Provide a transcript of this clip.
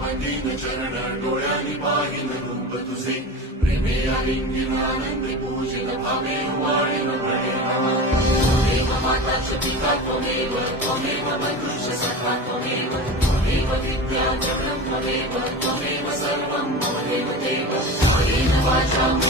वंदीन चरण डोळ्यांनी पाहिन रूप तुझे प्रेमे आलिंगन आनंदी पूजित भावे वाळीन प्रणेन त्वमेव माता च पिता त्वमेव बन्धुश्च सखा त्वमेव विद्या च ब्रह्मदेव त्वमेव सर्वं मम देव कायेन वाचा